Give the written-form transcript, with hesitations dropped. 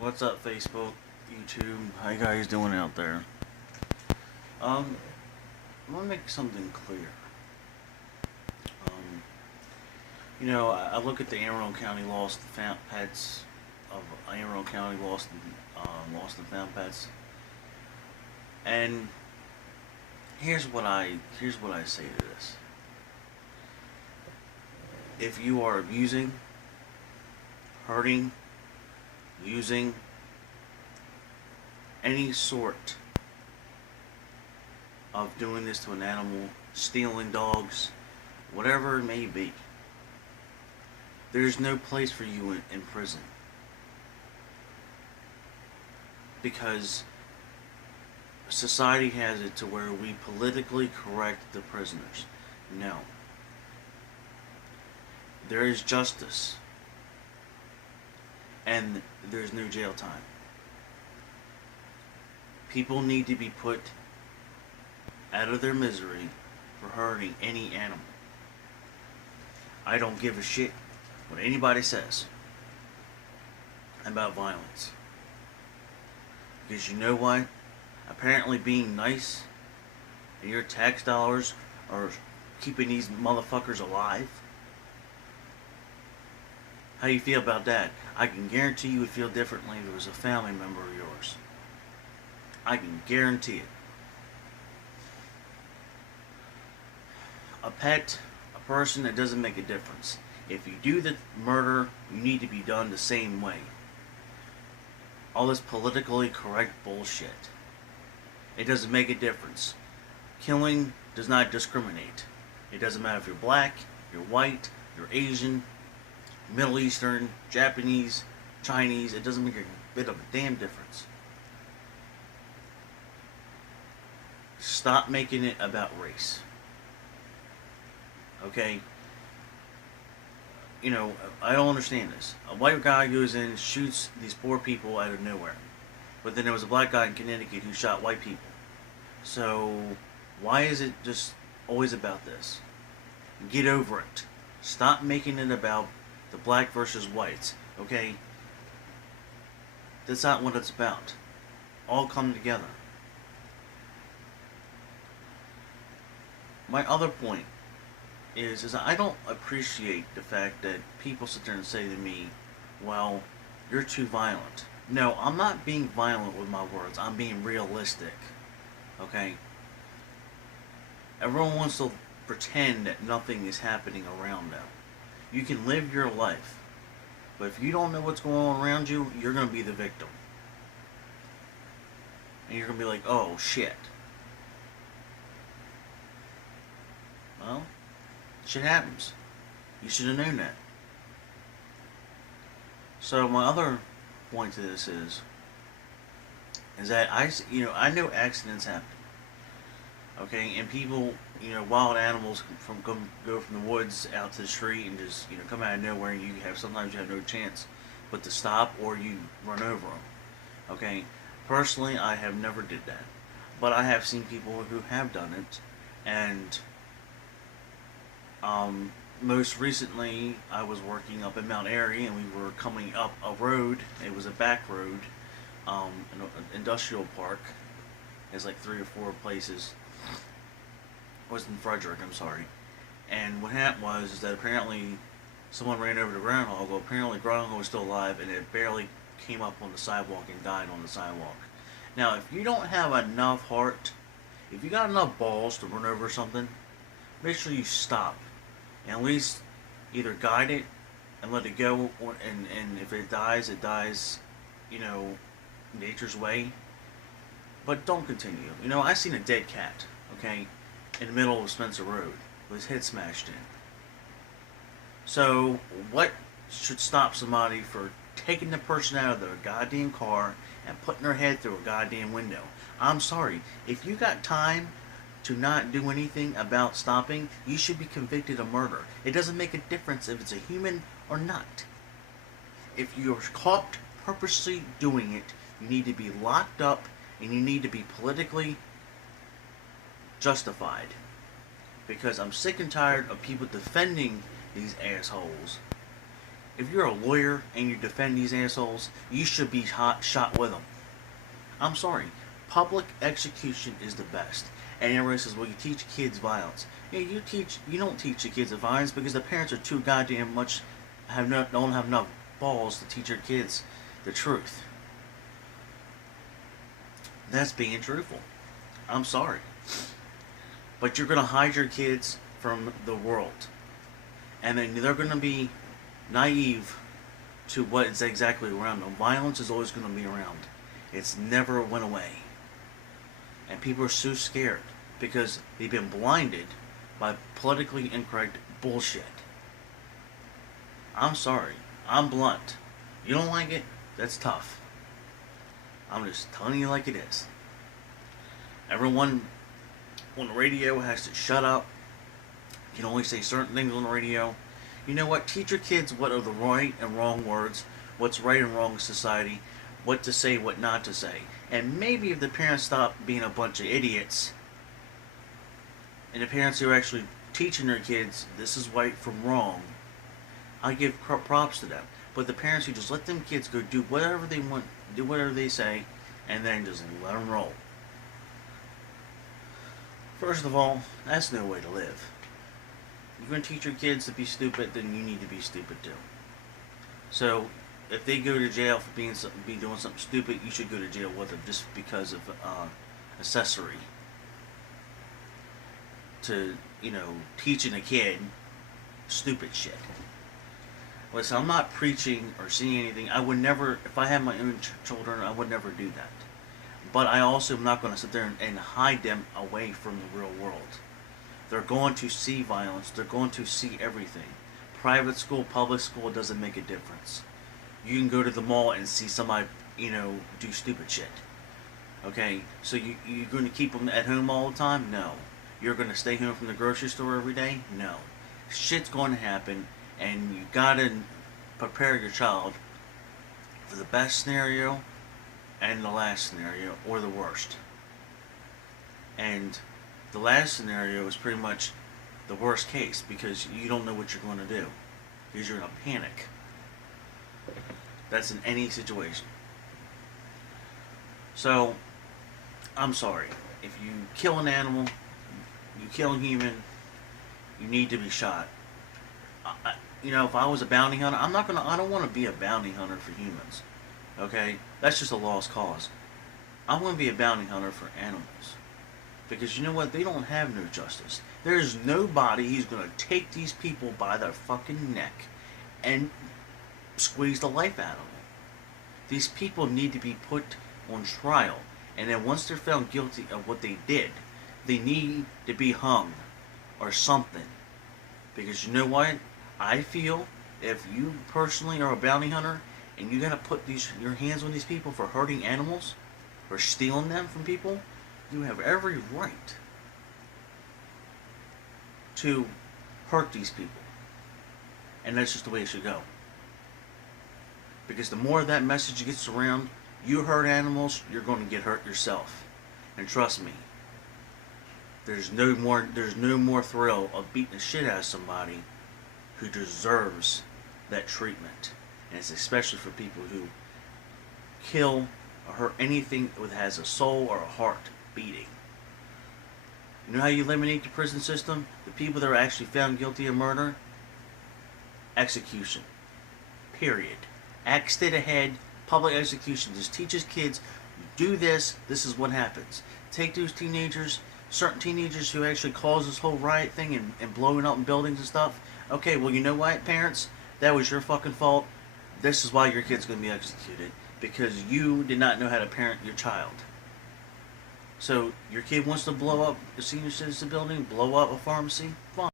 What's up, Facebook, YouTube? How you guys doing out there? Um, I want to make something clear. Um, I look at the Amarillo County lost found pets of Amarillo County lost and found pets, and here's what I say to this. If you are abusing, hurting, using any sort of doing this to an animal, stealing dogs, whatever it may be, there's no place for you in prison. Because society has it to where we politically correct the prisoners. No. There is justice. And there's no jail time. People need to be put out of their misery for hurting any animal. I don't give a shit what anybody says about violence. Because you know what? Apparently being nice and your tax dollars are keeping these motherfuckers alive. How do you feel about that? I can guarantee you would feel differently if it was a family member of yours. I can guarantee it. A pet, a person, it doesn't make a difference. If you do the murder, you need to be done the same way. All this politically correct bullshit. It doesn't make a difference. Killing does not discriminate. It doesn't matter if you're black, you're white, you're Asian, Middle Eastern, Japanese, Chinese. It doesn't make a bit of a damn difference. Stop making it about race. Okay? I don't understand this. A white guy goes in, shoots these poor people out of nowhere. But then there was a black guy in Connecticut who shot white people. So, why is it just always about this? Get over it. Stop making it about the black versus whites. Okay? That's not what it's about. All come together. My other point is I don't appreciate the fact that people sit there and say to me, well, you're too violent. No, I'm not being violent with my words. I'm being realistic. Okay? Everyone wants to pretend that nothing is happening around them. You can live your life. But if you don't know what's going on around you, you're going to be the victim. And you're going to be like, oh, shit. Well, shit happens. You should have known that. So my other point to this is that I know accidents happen. Okay, and people, wild animals go from the woods out to the street and just, come out of nowhere, and sometimes you have no chance but to stop or you run over them. Okay, personally, I have never did that, but I have seen people who have done it, and most recently, I was working up in Mount Airy, and we were coming up a road. It was a back road, an industrial park. There's like 3 or 4 places. It was in Frederick, I'm sorry. And what happened was that apparently someone ran over the groundhog. Well, apparently the groundhog was still alive, and it barely came up on the sidewalk and died on the sidewalk. Now, if you don't have enough heart, if you got enough balls to run over something, make sure you stop. And at least either guide it and let it go, and if it dies, nature's way. But don't continue. I seen a dead cat, okay, in the middle of Spencer Road with his head smashed in. So, what should stop somebody for taking the person out of their goddamn car and putting their head through a goddamn window? I'm sorry. If you got time to not do anything about stopping, you should be convicted of murder. It doesn't make a difference if it's a human or not. If you're caught purposely doing it, you need to be locked up, and you need to be politically justified. Because I'm sick and tired of people defending these assholes. If you're a lawyer and you defend these assholes, you should be shot with them. I'm sorry. Public execution is the best. And everybody says, well, you teach kids violence. Yeah, you don't teach the kids violence because the parents are too goddamn much, don't have enough balls to teach their kids the truth. That's being truthful. I'm sorry. But you're going to hide your kids from the world. And then they're going to be naive to what is exactly around them. Violence is always going to be around. It's never went away. And people are so scared because they've been blinded by politically incorrect bullshit. I'm sorry. I'm blunt. You don't like it? That's tough. I'm just telling you like it is. Everyone on the radio has to shut up. You can only say certain things on the radio. You know what? Teach your kids what are the right and wrong words, what's right and wrong in society, what to say, what not to say. And maybe if the parents stop being a bunch of idiots, and the parents who are actually teaching their kids this is right from wrong, I give props to them. But the parents who just let them kids go do whatever they want, do whatever they say, and then just let them roll. First of all, that's no way to live. You're going to teach your kids to be stupid, then you need to be stupid too. So, if they go to jail for doing something stupid, you should go to jail with them just because of accessory to, teaching a kid stupid shit. Listen, I'm not preaching or seeing anything. I would never, if I had my own children, I would never do that. But I also am not going to sit there and hide them away from the real world. They're going to see violence. They're going to see everything. Private school, public school, it doesn't make a difference. You can go to the mall and see somebody, do stupid shit. Okay? So you're going to keep them at home all the time? No. You're going to stay home from the grocery store every day? No. Shit's going to happen, and you got to prepare your child for the best scenario and the last scenario, or the worst. And the last scenario is pretty much the worst case because you don't know what you're going to do because you're in a panic. That's in any situation. So, I'm sorry. If you kill an animal, you kill a human, you need to be shot. If I was a bounty hunter, I don't want to be a bounty hunter for humans. Okay? That's just a lost cause. I want to be a bounty hunter for animals. Because you know what? They don't have no justice. There's nobody who's going to take these people by their fucking neck and squeeze the life out of them. These people need to be put on trial. And then once they're found guilty of what they did, they need to be hung or something. Because you know what? I feel if you personally are a bounty hunter and you're going to put your hands on these people for hurting animals or stealing them from people, you have every right to hurt these people. And that's just the way it should go. Because the more that message gets around, you hurt animals, you're going to get hurt yourself. And trust me, there's no more thrill of beating the shit out of somebody who deserves that treatment. And it's especially for people who kill or hurt anything that has a soul or a heart beating. You know how you eliminate the prison system? The people that are actually found guilty of murder? Execution. Period. Axed it ahead. Public execution. Just teaches kids, do this, this is what happens. Take those teenagers, certain teenagers who actually caused this whole riot thing and blowing up in buildings and stuff. Okay, well, you know what, parents? That was your fucking fault. This is why your kid's going to be executed. Because you did not know how to parent your child. So, your kid wants to blow up a senior citizen building, blow up a pharmacy? Fine.